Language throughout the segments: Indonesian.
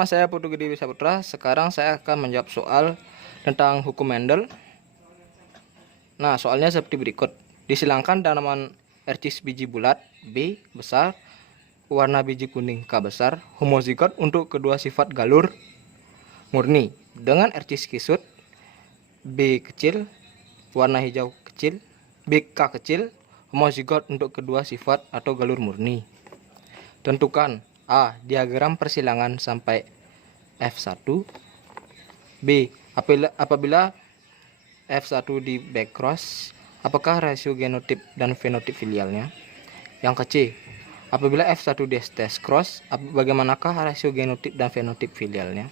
nama saya Putu Gede Saputra. Sekarang saya akan menjawab soal tentang hukum Mendel. Nah, soalnya seperti berikut. Disilangkan tanaman ercis biji bulat B besar, warna biji kuning K besar, homozigot untuk kedua sifat galur murni dengan ercis kisut B kecil, warna hijau kecil, BK kecil, homozigot untuk kedua sifat atau galur murni. Tentukan A. Diagram persilangan sampai F1. B. Apabila F1 di backcross, apakah rasio genotip dan fenotip filialnya? Yang C. Apabila F1 di test cross, bagaimanakah rasio genotip dan fenotip filialnya?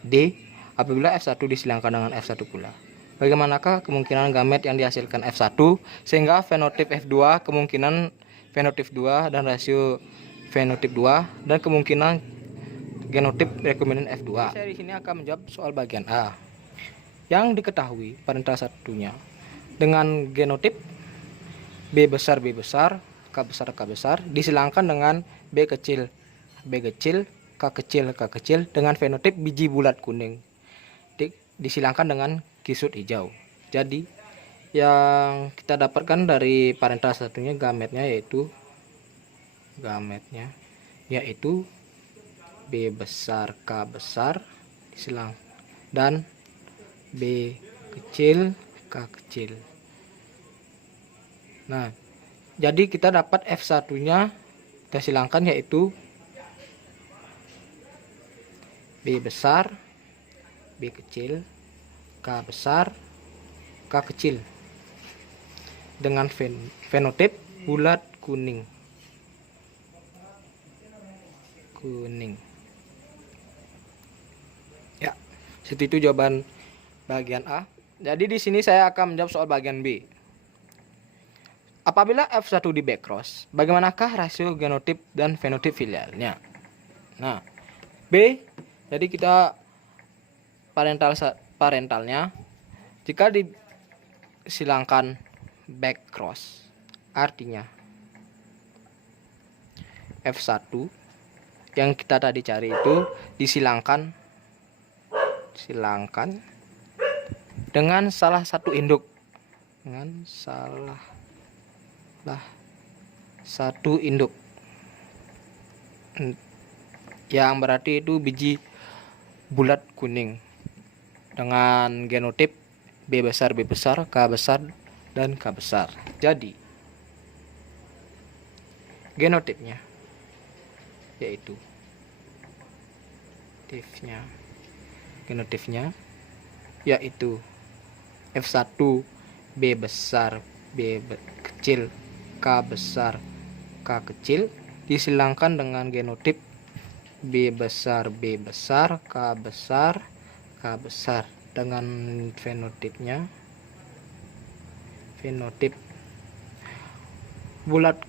D. Apabila F1 disilangkan dengan F1 pula, bagaimanakah kemungkinan gamet yang dihasilkan F1 sehingga fenotip F2, kemungkinan fenotip 2 dan rasio fenotip 2 dan kemungkinan genotip rekombinan F2. Saya di sini akan menjawab soal bagian A. Yang diketahui parental satunya dengan genotip B besar, K besar disilangkan dengan B kecil, K kecil dengan fenotip biji bulat kuning disilangkan dengan kisut hijau. Jadi yang kita dapatkan dari parental satunya gametnya yaitu B besar, K besar disilang dan B kecil, K kecil. Nah, jadi kita dapat F1 nya kita silangkan yaitu B besar, B kecil, K besar, K kecil dengan fenotip bulat kuning. Ya, seperti itu jawaban bagian A. Jadi di sini saya akan menjawab soal bagian B. Apabila F1 di backcross, bagaimanakah rasio genotip dan fenotip filialnya? Nah, B, jadi kita parentalnya jika disilangkan backcross, artinya F1 yang kita tadi cari itu disilangkan dengan salah satu induk, yang berarti itu biji bulat kuning dengan genotip B besar, K besar dan K besar. Jadi genotipnya yaitu yaitu F1 B besar, B kecil, K besar, K kecil disilangkan dengan genotip B besar, K besar, K besar dengan fenotip bulat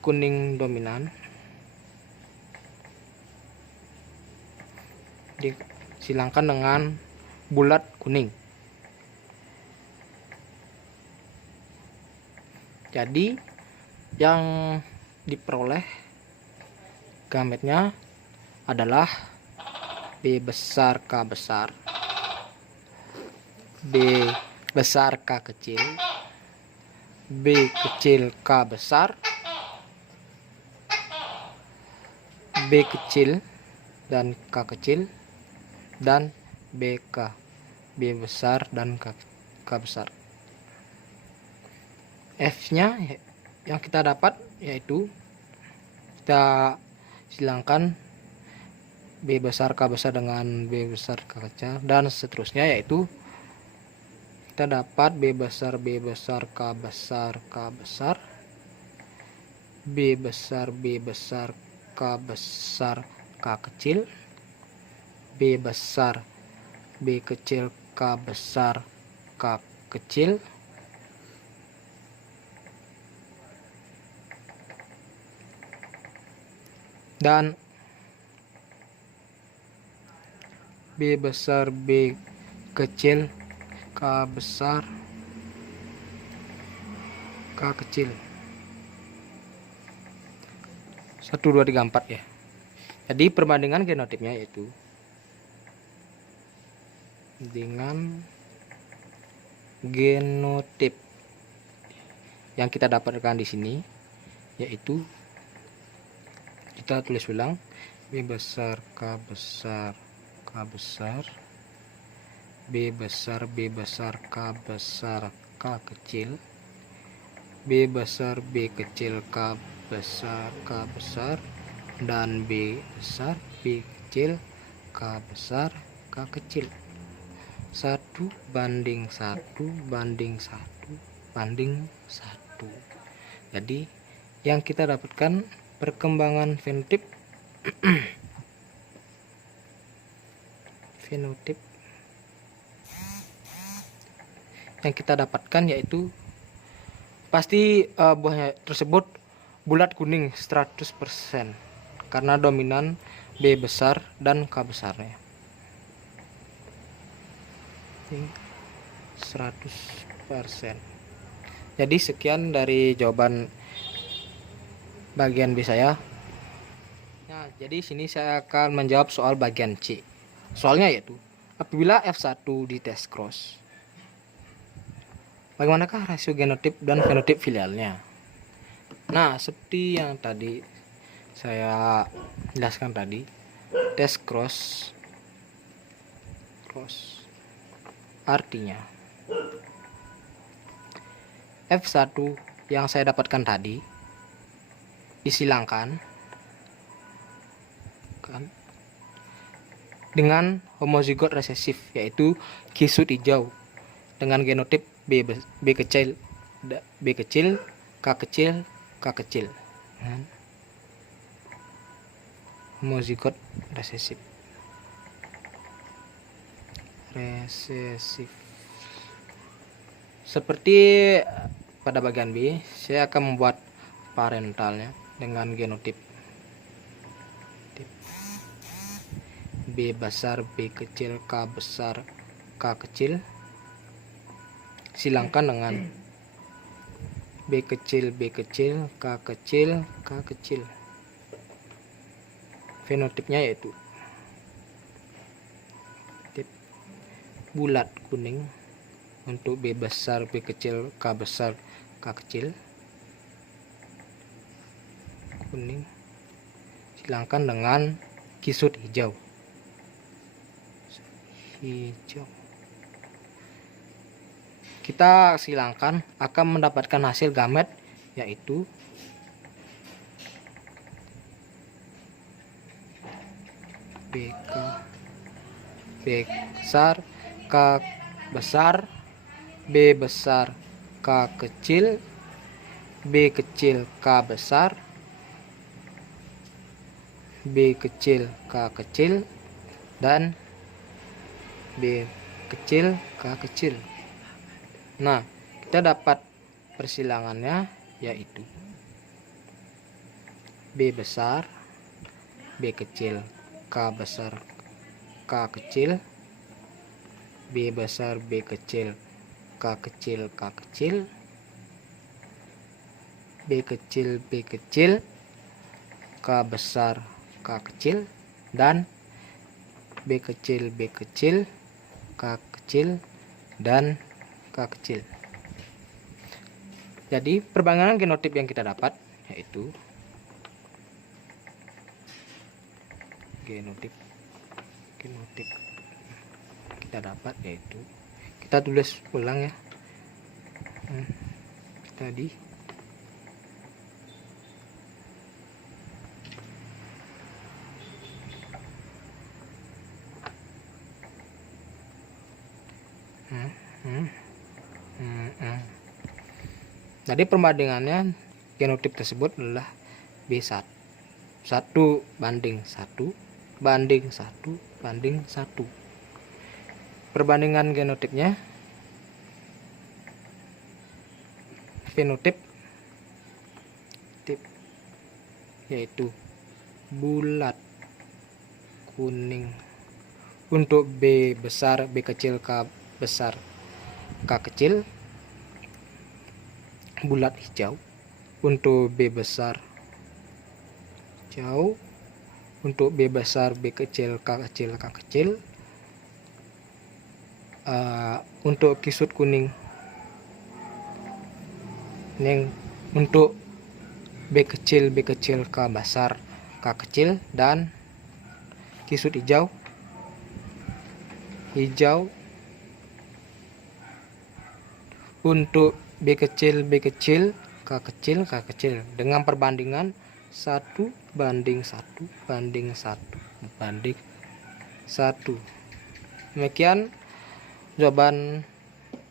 kuning dominan disilangkan dengan bulat kuning. Jadi yang diperoleh gametnya adalah B besar, K besar, B besar, K kecil, B kecil, K besar, B kecil dan K kecil, dan BK, B besar dan K besar. F-nya yang kita dapat yaitu kita silangkan B besar, K besar dengan B besar, K kecil dan seterusnya, yaitu kita dapat B besar, K besar, K besar, B besar, K besar, K kecil, B besar, B kecil, K besar, K kecil, dan B besar, B kecil, K besar, K kecil. 1, 2, 3, 4 ya. Jadi perbandingan genotipnya yaitu dengan genotip yang kita dapatkan di sini, yaitu kita tulis ulang B besar K besar K besar, B besar B besar K besar K kecil, B besar B kecil K besar K besar, dan B besar B kecil K besar K kecil. 1 banding 1 banding 1 banding 1. Jadi yang kita dapatkan perkembangan fenotip yang kita dapatkan yaitu pasti buahnya tersebut bulat kuning 100% karena dominan B besar dan K besarnya 100%. Jadi sekian dari jawaban bagian B saya. Nah, jadi sini saya akan menjawab soal bagian C. Soalnya yaitu apabila F1 di tes cross, bagaimanakah rasio genotip dan fenotip filialnya? Nah, seperti yang tadi saya jelaskan tadi, tes cross artinya F1 yang saya dapatkan tadi disilangkan kan dengan homozigot resesif, yaitu kisut hijau dengan genotip B kecil K kecil K kecil, homozigot resesif. Seperti pada bagian B, saya akan membuat parentalnya dengan genotip B besar B kecil K besar K kecil, silangkan dengan B kecil K kecil K kecil. Fenotipnya yaitu bulat kuning untuk B besar B kecil K besar K kecil, kuning, silangkan dengan kisut hijau. Kita silangkan akan mendapatkan hasil gamet yaitu B besar K besar, B besar K kecil, B kecil K besar, B kecil K kecil, dan B kecil K kecil. Nah, kita dapat persilangannya yaitu B besar B kecil K besar K kecil, B besar B kecil K kecil K kecil, B kecil K besar K kecil, dan B kecil K kecil dan K kecil. Jadi perbandingan genotip yang kita dapat yaitu genotip kita dapat yaitu, kita tulis ulang ya tadi, jadi perbandingannya genotip tersebut adalah B1 banding 1 banding 1 banding 1. Perbandingan genotipnya fenotip yaitu bulat kuning untuk B besar B kecil K besar K kecil, bulat hijau untuk B besar hijau, Untuk B besar, B kecil, K kecil, K kecil. Untuk kisut kuning ini untuk B kecil, K besar, K kecil, dan kisut hijau untuk B kecil, K kecil, K kecil dengan perbandingan 1:1:1. Demikian jawaban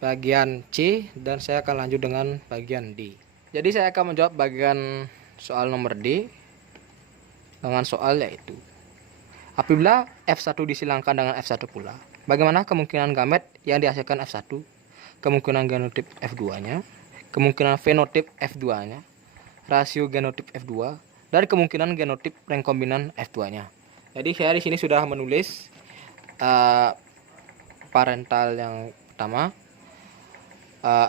bagian C, dan saya akan lanjut dengan bagian D. Jadi saya akan menjawab bagian soal nomor D dengan soal yaitu, apabila F1 disilangkan dengan F1 pula, bagaimana kemungkinan gamet yang dihasilkan F1, kemungkinan genotip F2-nya, kemungkinan fenotip F2-nya, rasio genotip F2, dan kemungkinan genotip rekombinan F2-nya. Jadi saya di sini sudah menulis parental yang pertama,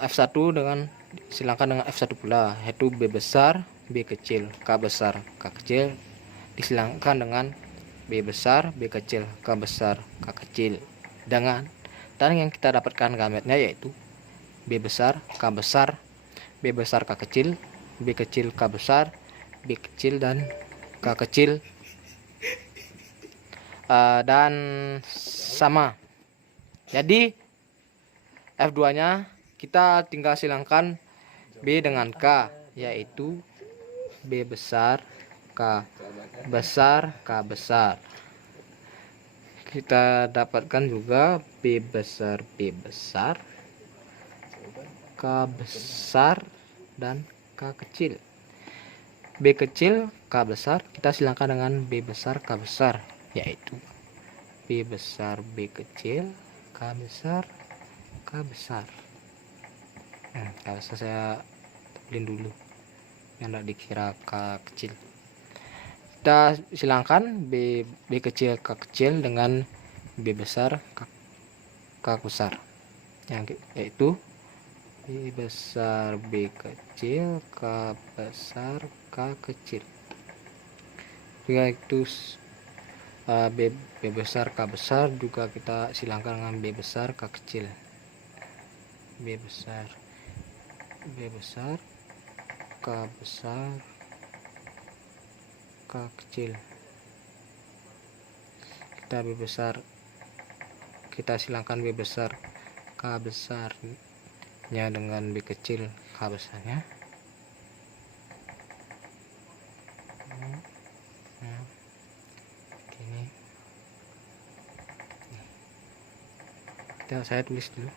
F1 dengan silangkan dengan F1 pula, yaitu B besar, B kecil, K besar, K kecil, disilangkan dengan B besar, B kecil, K besar, K kecil, dan yang kita dapatkan gametnya yaitu B besar, K besar, B besar, K kecil, B kecil, K besar, B kecil, dan K kecil, dan sama. Jadi F2-nya kita tinggal silangkan B dengan K, yaitu B besar, K besar, K besar. Kita dapatkan juga B besar, B besar, K besar, dan K kecil. B kecil, K besar, kita silangkan dengan B besar, K besar, yaitu B besar, B kecil, K besar, K besar. Kalau saya tulis dulu yang tidak dikira K kecil. Kita silangkan B kecil, K kecil dengan B besar, K besar, yang yaitu B besar, B kecil, K besar, K kecil. Jika itu B besar, K besar juga kita silangkan dengan B besar, K kecil, B besar, B besar, K besar, K kecil. Kita B besar, kita silangkan B besar, K besarnya dengan B kecil, K besarnya. Ini kita saya tulis dulu.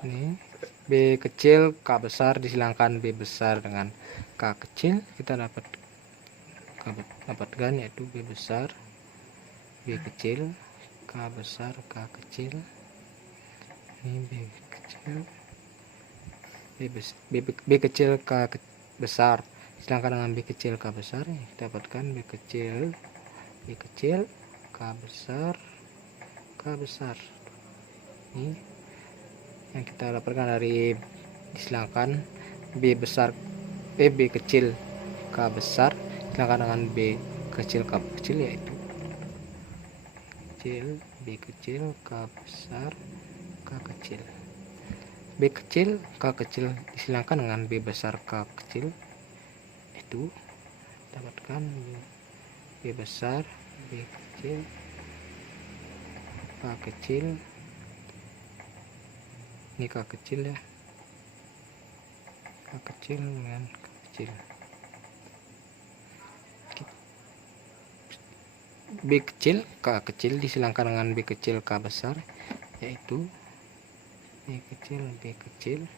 Ini B kecil, K besar, disilangkan B besar dengan K kecil, kita dapatkan yaitu B besar, B kecil, K besar, K kecil. Ini B kecil, B kecil, K besar, disilangkan dengan B kecil, K besar, kita dapatkan B kecil, K besar, K besar. Ini yang kita dapatkan dari disilangkan B besar, B kecil, K besar, disilangkan dengan B kecil, K kecil, yaitu B kecil, K besar, K kecil. B kecil, K kecil disilangkan dengan B besar, K kecil, itu dapatkan B besar, B kecil, K kecil. Ini K kecil ya, K kecil dengan K kecil. B kecil, K kecil disilangkan dengan B kecil, K besar, yaitu B kecil,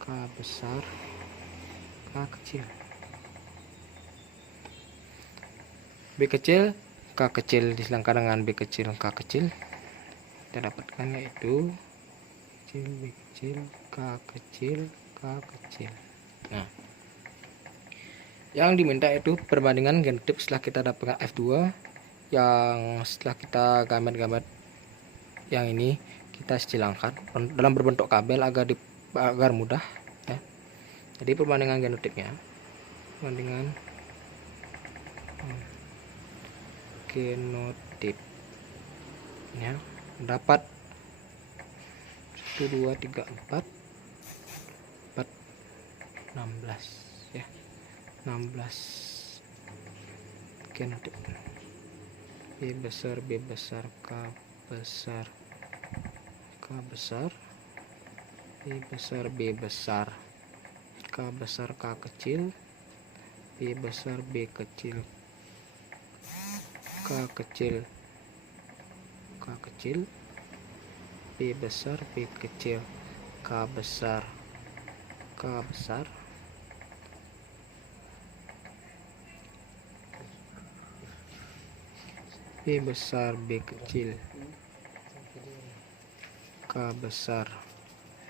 K besar, K kecil. B kecil, K kecil disilangkan dengan B kecil, K kecil. Kita dapatkan yaitu kecil, B kecil, K kecil, K kecil. Nah, yang diminta itu perbandingan genotip setelah kita dapatkan F2, yang setelah kita gambar-gambar yang ini kita silangkan dalam berbentuk kabel agar mudah ya. Jadi perbandingan genotipnya, perbandingan genotip ya, dapat 1 2 3 4 16 ya, 16 genotip. B besar, B besar, K besar, K besar, B besar, B besar, K besar, K kecil, B besar, B kecil, K kecil, K kecil, B besar, B kecil, K besar, K besar, B besar, B kecil, K besar,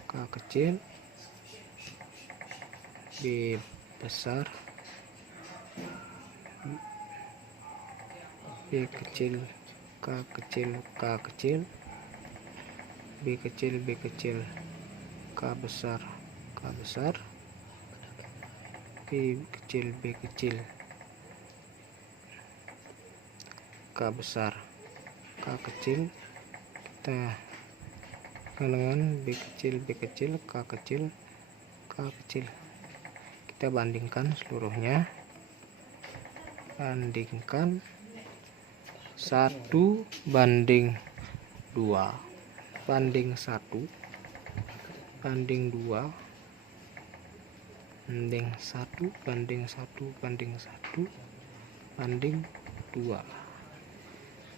K kecil, B besar, B kecil, K kecil, K kecil, B kecil, B kecil, K besar, K besar, B kecil, B kecil, K besar, K kecil. Kita dengan B kecil, B kecil, K kecil, K kecil. Kita bandingkan seluruhnya, bandingkan 1 banding 2 banding 1 banding 2 banding 1 banding 1 banding 1 banding 2.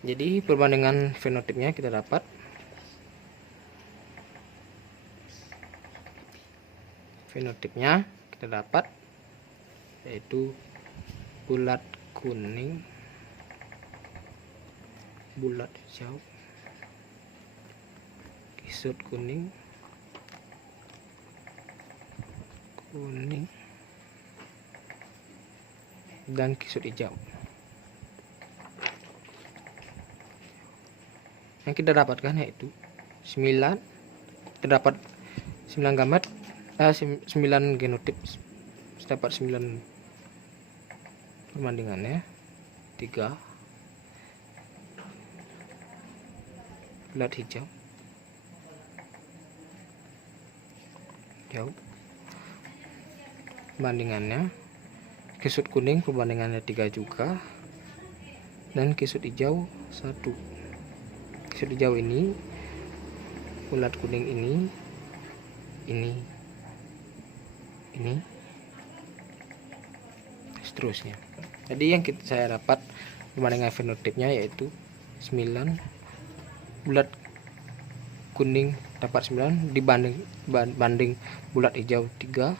Jadi perbandingan fenotipnya kita dapat yaitu bulat kuning, bulat hijau, kisut kuning, dan kisut hijau. Yang kita dapatkan yaitu 9, terdapat 9 gambar, 9 genotip, terdapat 9 perbandingannya. 3 bulat hijau, perbandingannya. Kisut kuning perbandingannya 3 juga, dan kisut hijau 1. Kisut hijau ini, bulat kuning ini, seterusnya. Jadi yang saya dapat perbandingan fenotipnya yaitu 9, bulat kuning dapat 9 banding bulat hijau 3,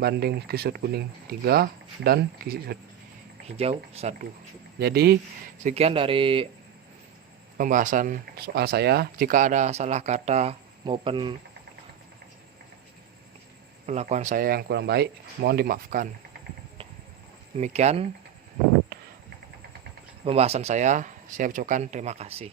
banding kisut kuning 3, dan kisut hijau 1. Jadi sekian dari pembahasan soal saya. Jika ada salah kata maupun perlakuan saya yang kurang baik, mohon dimaafkan. Demikian pembahasan saya ucapkan terima kasih.